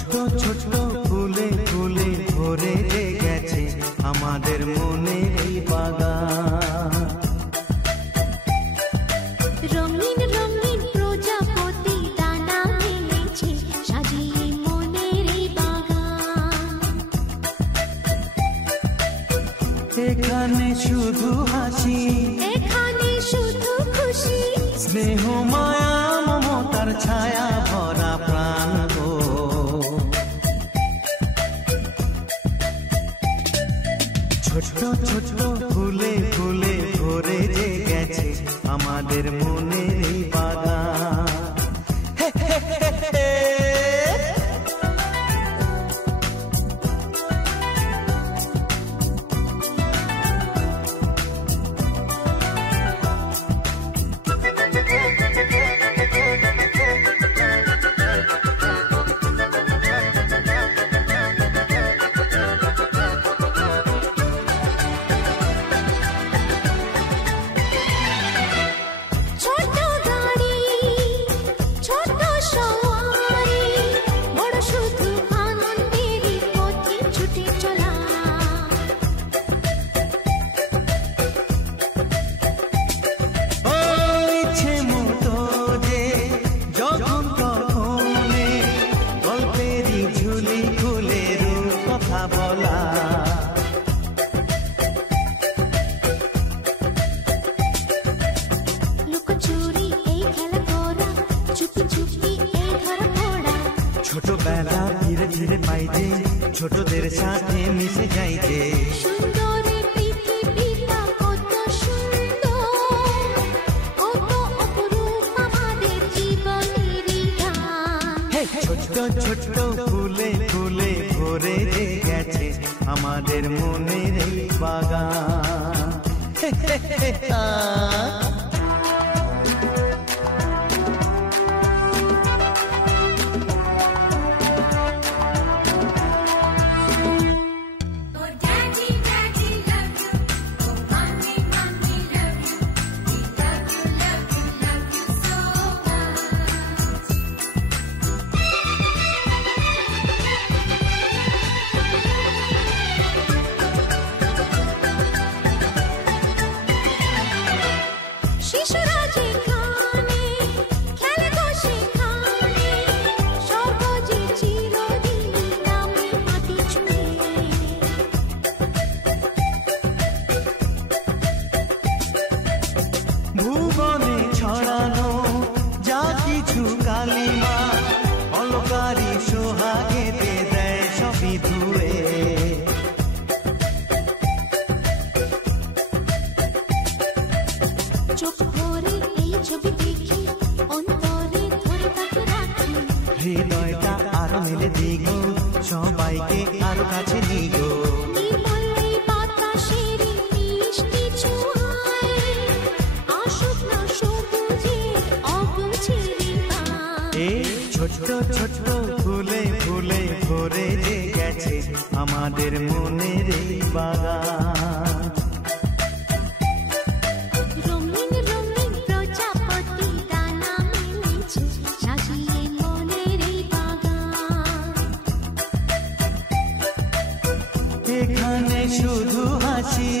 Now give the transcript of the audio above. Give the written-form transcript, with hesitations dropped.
ছোট্ট ছোট্ট ফুলে ফুলে ভরে গেছে আমাদের মনের এই বাগান। রঙিন রঙিন প্রজাপতি ডানা মেলেছে সাজিয়ে মনের এই বাগান। এখানে শুধু হাসি, এখানে শুধু খুশি, স্নেহ মায়া মমতার ছায়া ভরা প্রাণ গো। ছোট্ট ছোট্ট ফুলে ফুলে ভরে গেছে আমাদের মনের এই বাগান। ছোটবেলা ধীরে ধীরে পাইছে, ছোটদের সাথে মিশে যাইছে। সুন্দরের পৃথিবীটা কত সুন্দর, কত অপরূপ আমাদের জীবনেরই গান। ছোট্ট ছোট্ট ফুলে ফুলে ভরে গেছে আমাদের মনের এই বাগান। ভুবনে ছড়ানো যা কিছু কালিমা অলকারি সোহাগেতে দেয় সবই ধুয়ে। চোখ ভরে এই ছবি দেখি, অন্তরে ধরে তাকে রাখি। হৃদয়টা আরো মেলে দিগো, সবাইকে আরো কাছে নিগো। ছোট্ট ছোট্ট ফুলে ফুলে ভরে গেছে আমাদের মনের এই বাগান। রঙিন রঙিন প্রজাপতি ডানা মেলেছে সাজিয়ে মনের এই বাগান। এখানে শুধু হাসি,